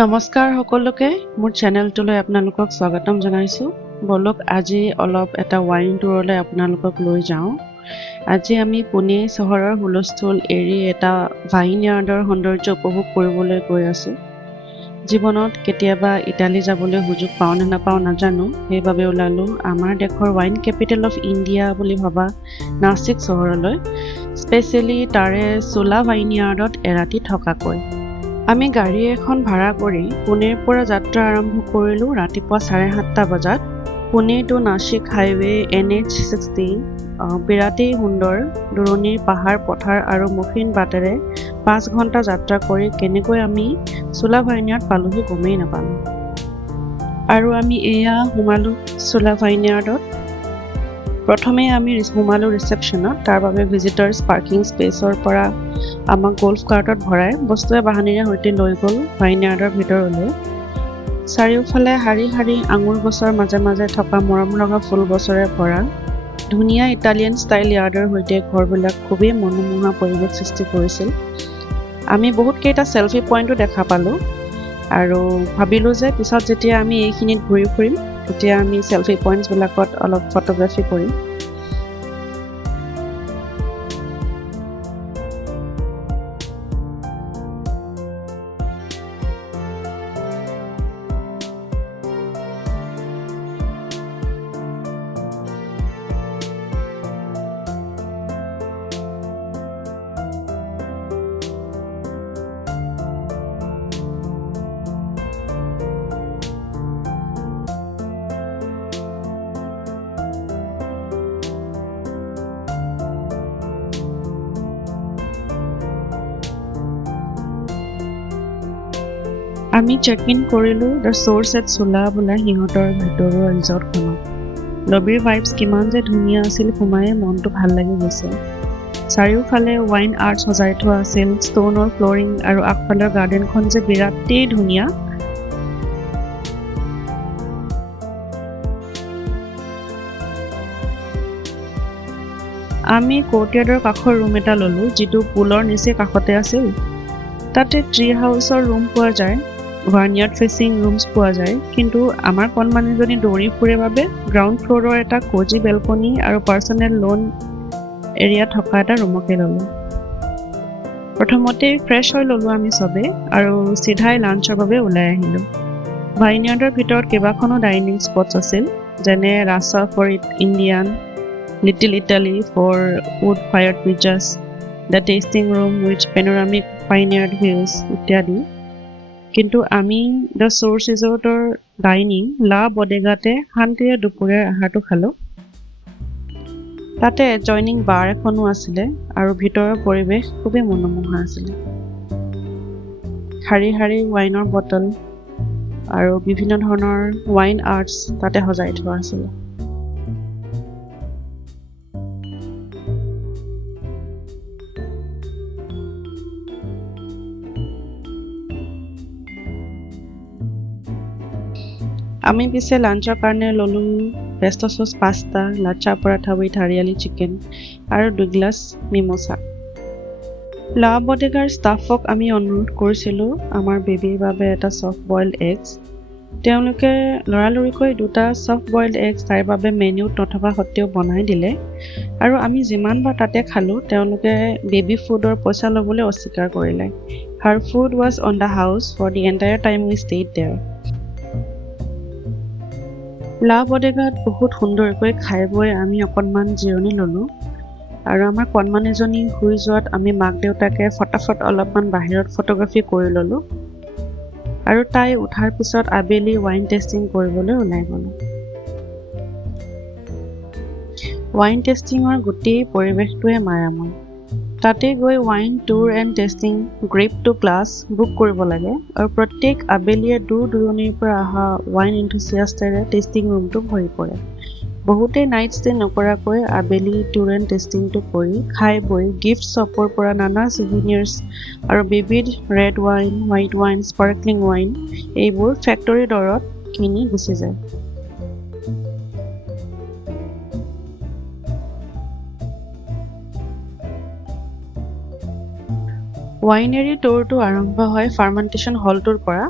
নমস্কাৰ সকলোকে মোৰ চেনেলটোলৈ আপোনালোকক স্বাগতম জনাইছোঁ। বলক আজি অলপ এটা ৱাইন টুৰলৈ আপোনালোকক লৈ যাওঁ। আজি আমি পুনে চহৰৰ হুলস্থুল এৰি এটা ৱাইন য়াৰ্ডৰ সৌন্দৰ্য উপভোগ কৰিবলৈ গৈ আছোঁ। জীৱনত কেতিয়াবা ইটালী যাবলৈ সুযোগ পাওঁ নে নাপাওঁ নাজানো, সেইবাবে ওলালোঁ আমাৰ দেশৰ ৱাইন কেপিটেল অফ ইণ্ডিয়া বুলি ভবা নাছিক চহৰলৈ, স্পেচিয়েলি তাৰে চোলা ৱাইন য়াৰ্ডত এৰাতি থকাকৈ। আমি গাড়ী এখন ভাড়া কৰি পুনেৰ পৰা যাত্ৰা আৰম্ভ কৰিলোঁ ৰাতিপুৱা 7:30 বজাত। Pune two Nashik highway NH60 বিৰাটেই সুন্দৰ দূৰণিৰ পাহাৰ পথাৰ আৰু মসৃণ বাটেৰে 5 ঘণ্টা যাত্ৰা কৰি কেনেকৈ আমি চোলা ভাইনিয়াৰ্ড পালোহি গমেই নাপালোঁ। আৰু আমি এয়া সোমালোঁ চোলা ভাইনিয়াৰ্ডত। প্ৰথমে আমি সোমালোঁ ৰিচেপশ্যনত। তাৰ বাবে ভিজিটাৰ্ছ পাৰ্কিং স্পেচৰ পৰা আমাক গল্ফ কাৰ্টত ভৰাই বস্তুৱে বাহানিৰে সৈতে লৈ গ'ল ভাইনিয়াৰ্ডৰ ভিতৰলৈ। চাৰিওফালে শাৰী শাৰী আঙুৰ গছৰ মাজে মাজে থকা মৰম লগা ফুল গছৰে ভৰা ধুনীয়া ইটালিয়ান ষ্টাইল য়াৰ্ডৰ সৈতে ঘৰবিলাক খুবেই মনোমোহা পৰিৱেশ সৃষ্টি কৰিছিল। আমি বহুত কেইটা চেলফি পইণ্টো দেখা পালোঁ আৰু ভাবিলোঁ যে পিছত যেতিয়া আমি এইখিনিত ঘূৰি ফুৰিম তেতিয়া আমি চেলফি পইণ্টছবিলাকত অলপ ফটোগ্ৰাফী কৰিম। আমি চেক ইন কৰিলোঁ দ্য চ'ৰ্চ এট চোলা বোলা সিহঁতৰ ভিতৰুৱা ৰিজৰ্টখনত। লবিৰ ভাইবছ কিমান যে ধুনীয়া আছিল, সোমায়ে মনটো ভাল লাগি গৈছে। চাৰিওফালে ৱাইন আৰ্ট সজাই থোৱা আছিল, ষ্টোনৰ ফ্ল'ৰিং আৰু আগফালৰ গাৰ্ডেনখন যে বিৰাটেই ধুনীয়া। আমি কোৰ্টয়াৰ্ডৰ কাষৰ ৰুম এটা ল'লোঁ, যিটো পুলৰ নিচেই কাষতে আছিল। তাতে ট্ৰী হাউচৰ ৰুম পোৱা যায়, ভাৰ্নিয়াৰ্ড ফেচিং ৰুমছ পোৱা যায়, কিন্তু আমাৰ কণমানিজনী দৌৰি ফুৰে বাবে গ্ৰাউণ্ড ফ্ল'ৰৰ এটা কোজি বেলকনি আৰু পাৰ্চনেল লোন এৰিয়া থকা এটা ৰুমকে ল'লোঁ। প্ৰথমতে ফ্ৰেছ হৈ ল'লোঁ আমি চবে আৰু চিধাই লাঞ্চৰ বাবে ওলাই আহিলোঁ। ভাইনিয়াৰ্ডৰ ভিতৰত কেইবাখনো ডাইনিং স্পটছ আছিল, যেনে Rasa for Indian, Little Italy for wood fired pizzas, the tasting room with panoramic vineyard views ইত্যাদি। কিন্তু আমি দ্য চ'ৰ্চ ৰিজৰ্টৰ ডাইনিং লা বডেগাতে শান্তিৰে দুপৰীয়াৰ আহাৰটো খালোঁ। তাতে এডজইনিং বাৰ এখনো আছিলে আৰু ভিতৰৰ পৰিৱেশ খুবেই মনোমোহা আছিলে। শাৰী শাৰী ৱাইনৰ বটল আৰু বিভিন্ন ধৰণৰ ৱাইন আৰ্টছ তাতে সজাই থোৱা আছিলে। আমি পিছে লাঞ্চৰ কাৰণে ল'লোঁ pesto sauce pasta, lachha paratha with hariyali chicken আৰু 2 গ্লাছ মিমোছা। লা বডেগাৰ ষ্টাফক আমি অনুৰোধ কৰিছিলোঁ আমাৰ বেবীৰ বাবে এটা ছফ্ট বইল্ড এগছ। তেওঁলোকে লৰালৰিকৈ 2টা ছফ্ট বইল্ড এগছ তাইৰ বাবে মেনুত নথকা সত্ত্বেও বনাই দিলে আৰু আমি যিমানবাৰ তাতে খালোঁ তেওঁলোকে বেবী ফুডৰ পইচা ল'বলৈ অস্বীকাৰ কৰিলে। Her food was on the house for the entire time we stayed there. লা বডেগাত বহুত সুন্দৰকৈ খাই বৈ আমি অকণমান জিৰণি ল'লোঁ আৰু আমাৰ কণমানিজনী শুই যোৱাত আমি মাক দেউতাকে ফটাফট অলপমান বাহিৰত ফটোগ্ৰাফী কৰি ল'লোঁ আৰু তাই উঠাৰ পিছত আবেলি ৱাইন টেষ্টিং কৰিবলৈ ওলাই গ'লোঁ। ৱাইন টেষ্টিঙৰ গোটেই পৰিৱেশটোৱে মায়াময়। তাতে গৈ wine tour and tasting grape to glass book কৰিব লাগে আৰু প্ৰত্যেক আবেলিয়ে দূৰ দূৰণিৰ পৰা অহা ৱাইন এনথুচিয়াষ্টেৰে টেষ্টিং ৰুমটো ভৰি পৰে। বহুতেই নাইট ষ্টে নকৰাকৈ আবেলি টুৰ এণ্ড টেষ্টিংটো কৰি খাই বৈ গিফ্ট শ্বপৰ পৰা নানা চিভিনিয়াৰ্ছ আৰু বিবিধ red wine, white wine, sparkling wine এইবোৰ ফেক্টৰী দৰত কিনি গুচি যায়। ৱাইনেৰী টুৰটো আৰম্ভ হয় ফাৰ্মেণ্টেশ্যন হলটোৰ পৰা।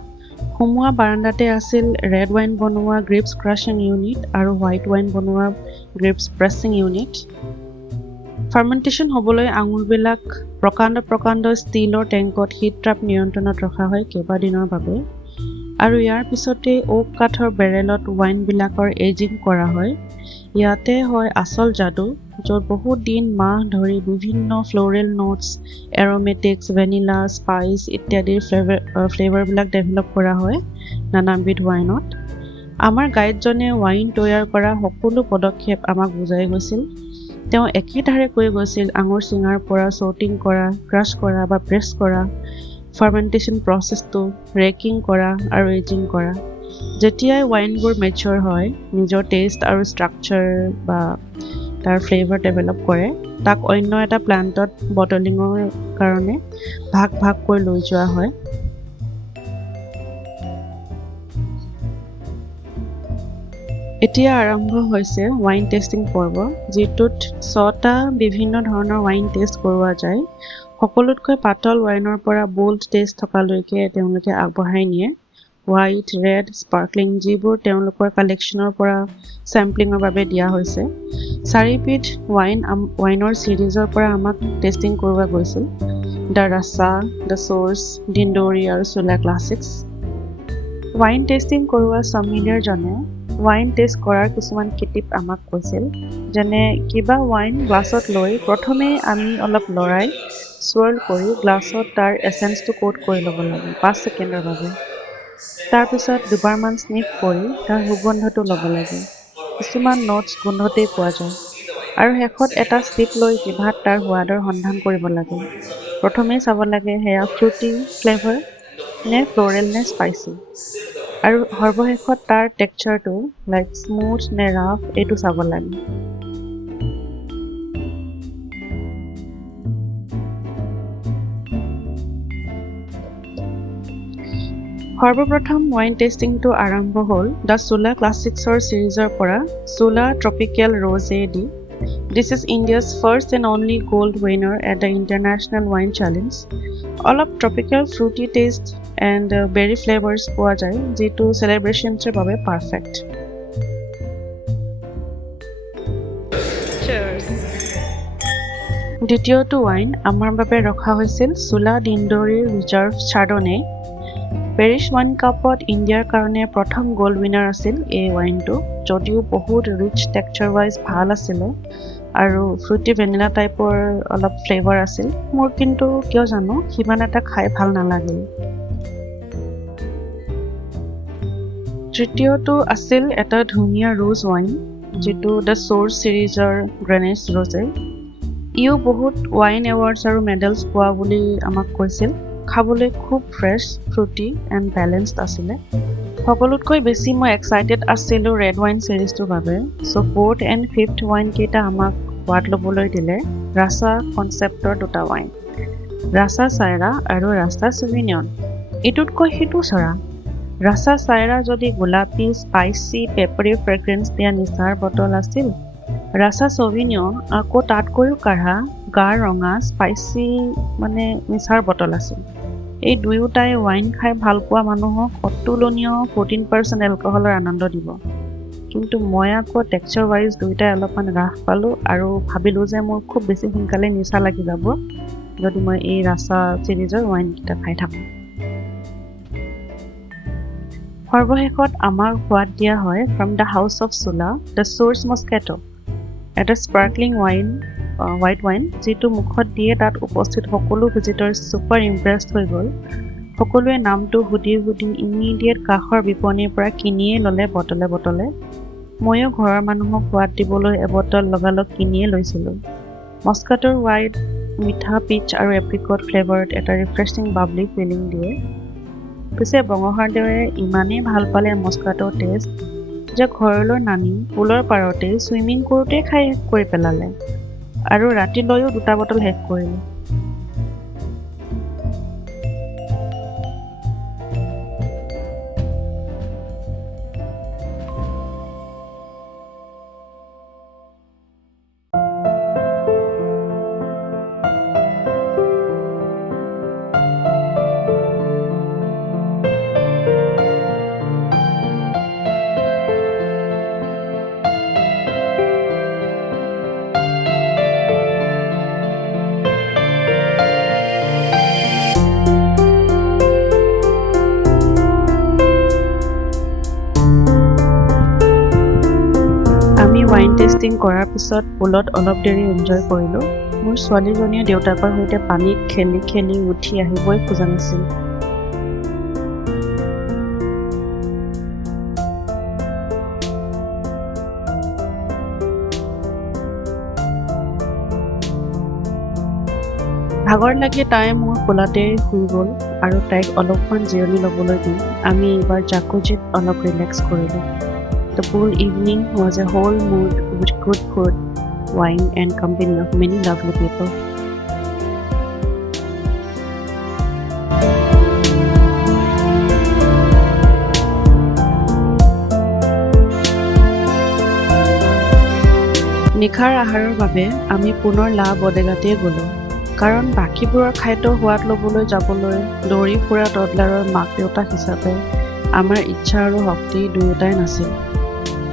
সোমোৱা বাৰাণ্ডাতে আছিল ৰেড ৱাইন বনোৱা গ্ৰেপছ ক্ৰাছিং ইউনিট আৰু হোৱাইট ৱাইন বনোৱা গ্ৰেপছ প্ৰেছিং ইউনিট। ফাৰ্মেণ্টেশ্যন হ'বলৈ আঙুৰবিলাক প্ৰকাণ্ড ষ্টীলৰ টেংকত হিট ট্ৰাপ নিয়ন্ত্ৰণত ৰখা হয় কেইবাদিনৰ বাবে, আৰু ইয়াৰ পিছতে ওক কাঠৰ বেৰেলত ৱাইনবিলাকৰ এজিং কৰা হয়। ইয়াতে হয় আচল যাদু, য'ত বহুত দিন মাহ ধৰি বিভিন্ন ফ্ল'ৰেল নোটছ, এৰমেটিক্স, ভেনিলা, স্পাইচ ইত্যাদিৰ ফ্লেভাৰবিলাক ডেভেলপ কৰা হয় নানাবিধ ৱাইনত। আমাৰ গাইডজনে ৱাইন তৈয়াৰ কৰা সকলো পদক্ষেপ আমাক বুজাই গৈছিল। তেওঁ একেধাৰে কৈ গৈছিল আঙুৰ চিঙাৰ পৰা চৰ্টিং কৰা, ক্ৰাছ কৰা বা প্ৰেছ কৰা, ফাৰ্মেণ্টেশ্যন প্ৰচেছটো, ৰেকিং কৰা আৰু এজিং কৰা। যেতিয়াই ৱাইনবোৰ মেচিয়ৰ হয়, নিজৰ টেষ্ট আৰু ষ্ট্ৰাকচাৰ বা তাৰ ফ্লেভাৰ ডেভেলপ কৰে, তাক অন্য এটা প্লাণ্টত বটলিঙৰ কাৰণে ভাগকৈ লৈ যোৱা হয়। এতিয়া আৰম্ভ হৈছে ৱাইন টেষ্টিং পৰ্ব, যিটোত 6টা বিভিন্ন ধৰণৰ ৱাইন টেষ্ট কৰোৱা যায়। সকলোতকৈ পাতল ৱাইনৰ পৰা বোল্ড টেষ্ট থকালৈকে তেওঁলোকে আগবঢ়াই নিয়ে। হোৱাইট, ৰেড, স্পাৰ্কলিং, যিবোৰ তেওঁলোকৰ কালেকশ্যনৰ পৰা চেম্পলিঙৰ বাবে দিয়া হৈছে। 4বিধ ৱাইনৰ ছিৰিজৰ পৰা আমাক টেষ্টিং কৰোৱা গৈছিল: দ্য ৰাছা, দ্য চ'ৰ্চ, ডিণ্ডোৰী আৰু চুলা ক্লাছিক্স। ৱাইন টেষ্টিং কৰোৱা ছমিলিয়াৰজনে ৱাইন টেষ্ট কৰাৰ কিছুমান কিটিপ আমাক কৈছিল, যেনে কিবা ৱাইন গ্লাছত লৈ প্ৰথমে আমি অলপ লৰাই swirl কৰি গ্লাছত তাৰ এছেন্সটো কোট কৰি ল'ব লাগে 5 ছেকেণ্ডৰ বাবে। তাৰপিছত দুবাৰমান স্নিফ কৰি তাৰ সুগন্ধটো ল'ব লাগে। কিছুমান নোটছ গোন্ধতেই পোৱা যায়। আৰু শেষত এটা ষ্টিপ লৈ জিভাত তাৰ সোৱাদৰ সন্ধান কৰিব লাগে। প্ৰথমেই চাব লাগে সেয়া ফ্ৰুটি ফ্লেভাৰ নে ফ্ল'ৰেল নে স্পাইচি, আৰু সৰ্বশেষত তাৰ টেক্সচাৰটো লাইক স্মুথ নে ৰাফ এইটো চাব লাগে। সৰ্বপ্ৰথম ৱাইন টেষ্টিংটো আৰম্ভ হ'ল দ্য চুলা ক্লাছিক্সৰ ছিৰিজৰ পৰা চুলা ট্ৰপিকেল ৰ'জে দি। This is India's first and only gold winner at the international wine challenge. অলপ tropical fruity taste and berry flavours পোৱা যায়, যিটো চেলিব্ৰেশ্যনছৰ বাবে পাৰফেক্ট। দ্বিতীয়টো ৱাইন আমাৰ বাবে ৰখা হৈছিল চুলা ডিণ্ডোৰীৰ ৰিজাৰ্ভ চাৰ্ডনে। পেৰিছ ৱাইন কাপত ইণ্ডিয়াৰ কাৰণে প্ৰথম গ'ল্ড উইনাৰ আছিল এই ৱাইনটো, যদিও বহুত ৰিচ টেক্সচাৰ ৱাইজ ভাল আছিলে আৰু ফ্ৰুটি ভেনিলা টাইপৰ অলপ ফ্লেভাৰ আছিল। মোৰ কিন্তু কিয় জানো সিমান এটা খাই ভাল নালাগিল। তৃতীয়টো আছিল এটা ধুনীয়া ৰোজ ৱাইন, যিটো দ্য চ'ৰ্চ ছিৰিজৰ গ্ৰেনেছ ৰ'জে। ইও বহুত ৱাইন এৱাৰ্ডছ আৰু মেডেলছ পোৱা বুলি আমাক কৈছিল। খাবলৈ খুব ফ্ৰেছ, ফ্ৰুটি এণ্ড বেলেঞ্চড আছিলে। সকলোতকৈ বেছি মই এক্সাইটেড আছিলোঁ ৰেড ৱাইন ছিৰিজটোৰ বাবে। চ' 4th and 5th ৱাইনকেইটা আমাক সোৱাদ ল'বলৈ দিলে ৰাছা কনচেপ্টৰ 2টা ৱাইন, ৰাছা চাইৰা আৰু ৰাছা চুভিনিয়ন। ইটোতকৈ সিটো চৰা। ৰাছা চাইৰা যদি গোলাপী, স্পাইচি, পেপাৰী ফ্ৰেগ্ৰেন্স দিয়া নিচাৰ বটল আছিল, ৰাছা চভিনিয়ন আকৌ তাতকৈও কাঢ়া, গাঢ় ৰঙা, স্পাইচি নিচাৰ বটল আছিল। এই দুয়োটাই ৱাইন খাই ভাল পোৱা মানুহক অতুলনীয় 14% এলকহলৰ আনন্দ দিব। কিন্তু মই আকৌ টেক্সচাৰ ৱাইজ দুয়োটাই অলপমান হ্ৰাস পালোঁ আৰু ভাবিলোঁ যে মোৰ খুব বেছি সোনকালে নিচা লাগি যাব যদি মই এই ৰাছা ছিৰিজৰ ৱাইনকেইটা খাই থাকোঁ। সৰ্বশেষত আমাক সোৱাদ দিয়া হয় ফ্ৰম দ্য হাউচ অফ চুলা দ্য চ'ৰ্চ মস্কেটো, এটা স্পাৰ্কলিং ৱাইন, হোৱাইট ৱাইন, যিটো মুখত দিয়ে তাত উপস্থিত সকলো ভিজিটৰ্ছ ছুপাৰ ইমপ্ৰেছড হৈ গ'ল। সকলোৱে নামটো সুধি ইমিডিয়েট কাষৰ বিপণীৰ পৰা কিনিয়ে ল'লে বটলে বটলে। ময়ো ঘৰৰ মানুহক সোৱাদ দিবলৈ এবটল লগালগ কিনিয়ে লৈছিলোঁ। মস্কাটোৰ ৱাইট মিঠা পিচ আৰু এপ্ৰিকট ফ্লেভাৰত এটা ৰিফ্ৰেছিং বাবলি ফিলিং দিয়ে। পিছে বঙহাৰদেৱে ইমানেই ভাল পালে মস্কাটোৰ টেষ্ট যে ঘৰলৈ নামি পুলৰ পাৰতেই ছুইমিং কৰোঁতেই খাই শেষ কৰি পেলালে, আৰু ৰাতিলৈও 2টা বটল শেষ কৰিলে। ৰিলেক্সিং কৰাৰ পিছত পুলত অলপ দেৰি এনজয় কৰিলোঁ। মোৰ ছোৱালীজনীয়ে দেউতাকৰ সৈতে পানীত খেলি খেলি উঠি আহিবই খোজা নাছিল। ভাগৰ লাগি তাই মোৰ কোলাতেই শুই গ'ল আৰু তাইক অলপমান জিৰণি ল'বলৈ দি আমি এইবাৰ জাকুজিত অলপ ৰিলেক্স কৰিলোঁ। The pool evening was a whole mood with good food, wine and company of many lovely people. নিশাৰ আহাৰৰ বাবে আমি পুনৰ লা বডেগাতেই গ'লোঁ। কাৰণ বাকীবোৰৰ খাদ্য সোৱাদ ল'বলৈ যাবলৈ দৌৰি ফুৰা টডলাৰৰ মাক দেউতাক হিচাপে আমাৰ ইচ্ছা আৰু শক্তি দুয়োটাই নাছিল।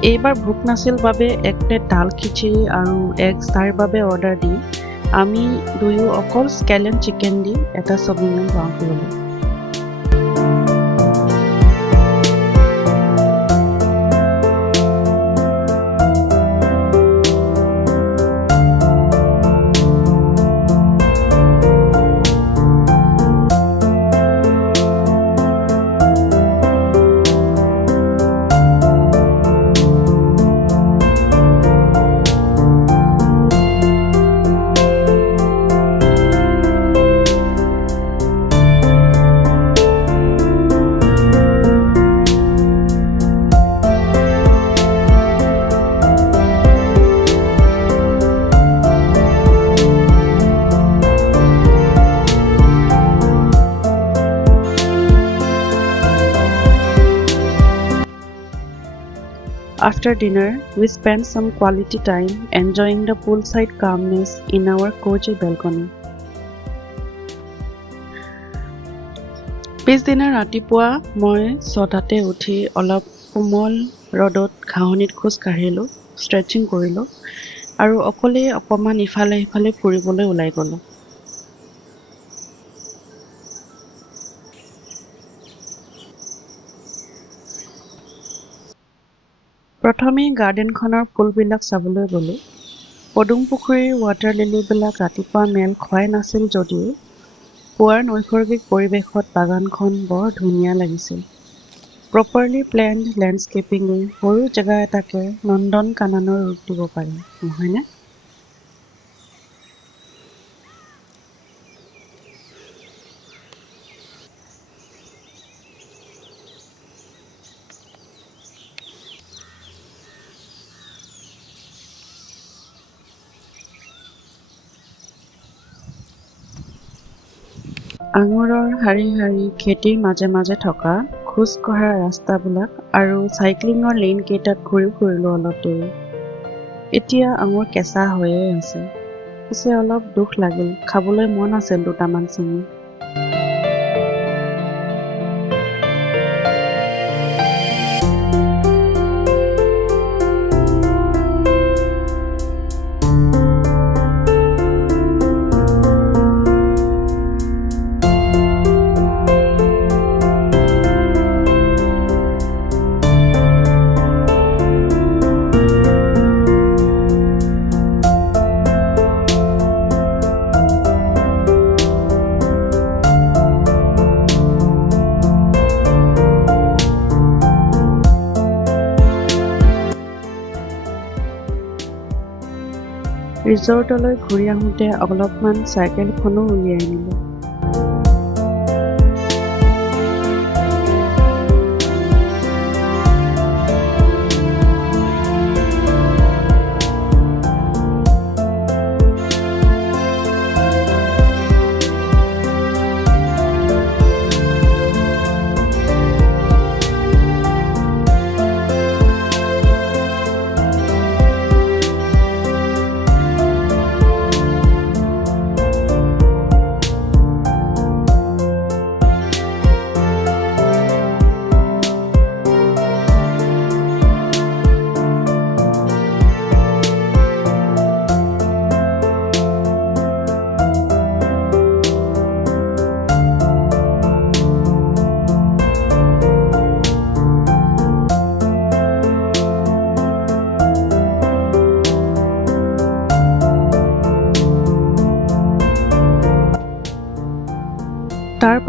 এইবাৰ ভোক নাছিল বাবে এক প্লেট দাল খিচিৰি আৰু এগছ তাৰ বাবে অৰ্ডাৰ দি আমি দুয়ো অকল স্কেলেন চিকেন দি এটা চবিঙত ৰাউণ্ড কৰিলোঁ। After dinner, we spent some quality time enjoying the poolside calmness in our cozy balcony. পিছদিনা ৰাতিপুৱা মই 6টাতে উঠি অলপ কোমল ৰ'দত ঘাঁহনিত খোজ কাঢ়িলোঁ, ষ্ট্ৰেচিং কৰিলোঁ আৰু অকলেই অকণমান ইফালে সিফালে ফুৰিবলৈ ওলাই গ'লোঁ। প্ৰথমে গাৰ্ডেনখনৰ ফুলবিলাক চাবলৈ গ'লোঁ। পদুম পুখুৰীৰ ৱাটাৰ লিলিবিলাক ৰাতিপুৱা মেল খোৱাই নাছিল যদিও পুৱাৰ নৈসৰ্গিক পৰিৱেশত বাগানখন বৰ ধুনীয়া লাগিছিল। প্ৰপাৰলি প্লেণ্ড লেণ্ডস্কেপিঙে সৰু জেগা এটাকে নন্দন কাননৰ ৰূপ দিব পাৰে, নহয়নে? আঙুৰৰ শাৰী শাৰী খেতিৰ মাজে মাজে থকা খোজ কঢ়া ৰাস্তাবিলাক আৰু চাইক্লিঙৰ লেইন কেইটাত ঘূৰি ফুৰিলোঁ অলপ দেৰি। এতিয়া আঙুৰ কেঁচা হৈয়ে আছে, পিছে অলপ দুখ লাগিল, খাবলৈ মন আছিল দুটামান ছিঙি। ৰিজৰ্টলৈ ঘূৰি আহোঁতে অলপমান চাইকেলখনো উলিয়াই নিলোঁ।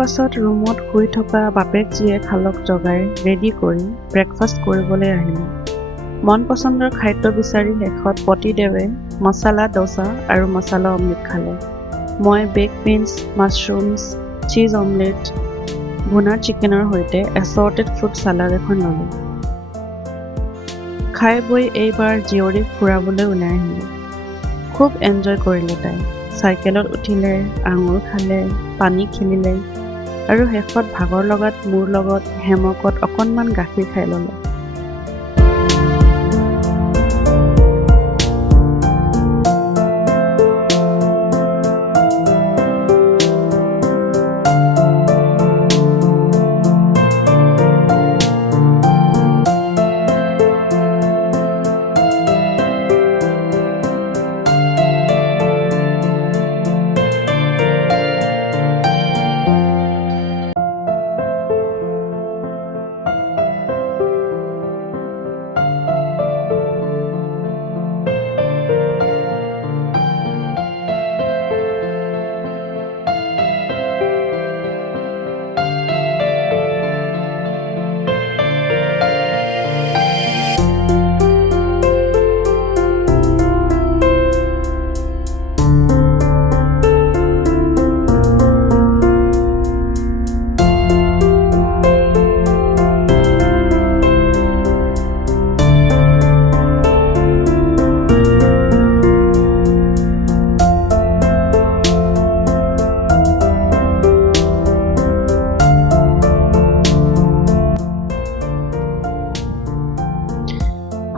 পাছত ৰুমত শুই থকা বাপেক জীয়ে খালক জগাই ৰেডি কৰি ব্ৰেকফাষ্ট কৰিবলৈ আহিলোঁ। মন পচন্দৰ খাদ্য বিচাৰি শেষত পতিদেৱে মছালা ডোছা আৰু মছালা অমলেট খালে। মই বেক বিনছ, মাছৰুমছ, চীজ অমলেট, ভুনা চিকেনৰ সৈতে এছৰ্টেড ফ্ৰুট চালাড এখন ল'লোঁ। খাই বৈ এইবাৰ জীয়ৰীক ফুৰাবলৈ ওলাই আহিলোঁ। খুব এনজয় কৰিলে তাই। চাইকেলত উঠিলে, আঙুৰ খালে, পানী খেলিলে আৰু শেষত ভাগৰ লগাত মোৰ লগত হেমকত অকণমান গাখীৰ খাই ল'লে।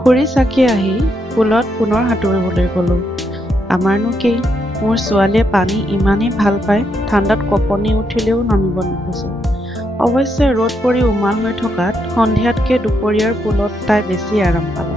ফুৰি চাকি আহি পুলত পুনৰ সাঁতুৰিবলৈ গ'লোঁ। আমাৰনো কি, মোৰ ছোৱালীয়ে পানী ইমানেই ভাল পায়, ঠাণ্ডাত কঁপনি উঠিলেও নামিব নোখোজে। অৱশ্যে ৰ'দ পৰি উমাল হৈ থকাত সন্ধিয়াতকৈ দুপৰীয়াৰ পুলত তাই বেছি আৰাম পালে।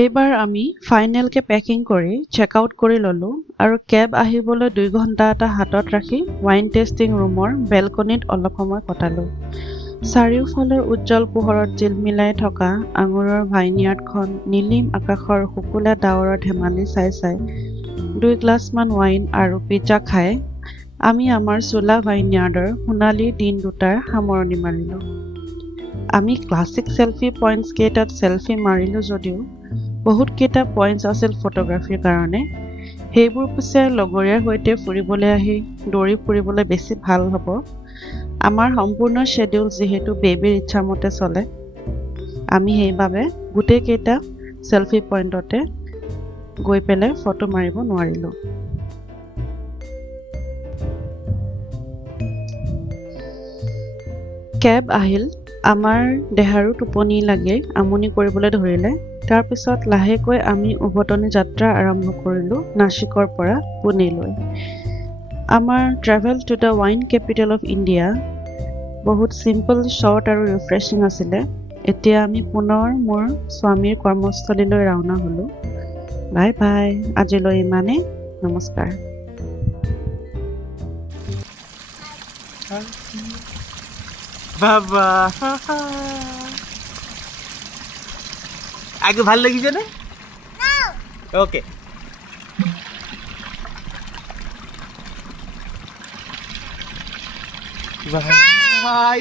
এইবাৰ আমি ফাইনেলকে পেকিং কৰি চেক আউট কৰি ল'লোঁ আৰু কেব আহিবলৈ 2 ঘণ্টা এটা হাতত ৰাখি ৱাইন টেষ্টিং ৰুমৰ বেলকনিত অলপ সময় কটালোঁ। চাৰিওফালৰ উজ্জ্বল পোহৰত জিলমিলাই থকা আঙুৰৰ ভাইনয়াৰ্ডখন, নীলিম আকাশৰ শুকুলা ডাৱৰৰ ধেমালি চাই 2 গ্লাছমান ৱাইন আৰু পিজ্জা খাই আমি আমাৰ চোলা ভাইনয়াৰ্ডৰ সোণালী দিন দুটাৰ সামৰণি মাৰিলোঁ। আমি ক্লাছিক চেলফি পইণ্টছ কেইটাত চেলফি মাৰিলোঁ যদিও বহুতকেইটা পইণ্টছ আছিল ফটোগ্ৰাফীৰ কাৰণে। সেইবোৰ পিছে লগৰীয়াৰ সৈতে ফুৰিবলৈ আহি দৌৰি ফুৰিবলৈ বেছি ভাল হ'ব। আমাৰ সম্পূৰ্ণ শ্বেডিউল যিহেতু বেবীৰ ইচ্ছামতে চলে, আমি সেইবাবে গোটেইকেইটা চেলফি পইণ্টতে গৈ পেলাই ফটো মাৰিব নোৱাৰিলোঁ। কেব আহিল। আমাৰ দেহাৰো টোপনি লাগে, আমনি কৰিবলৈ ধৰিলে। তাৰপিছত লাহেকৈ আমি উভতনি যাত্ৰা আৰম্ভ কৰিলোঁ নাছিকৰ পৰা পুনেলৈ। আমাৰ travel to the wine capital of India বহুত চিম্পল, শ্বৰ্ট আৰু ৰিফ্ৰেছিং আছিলে। এতিয়া আমি পুনৰ মোৰ স্বামীৰ কৰ্মস্থলীলৈ ৰাওনা হ'লোঁ। বাই বাই, আজিলৈ ইমানেই। নমস্কাৰ। বাবা আগে ভাল লাগিছে না? Okay bye.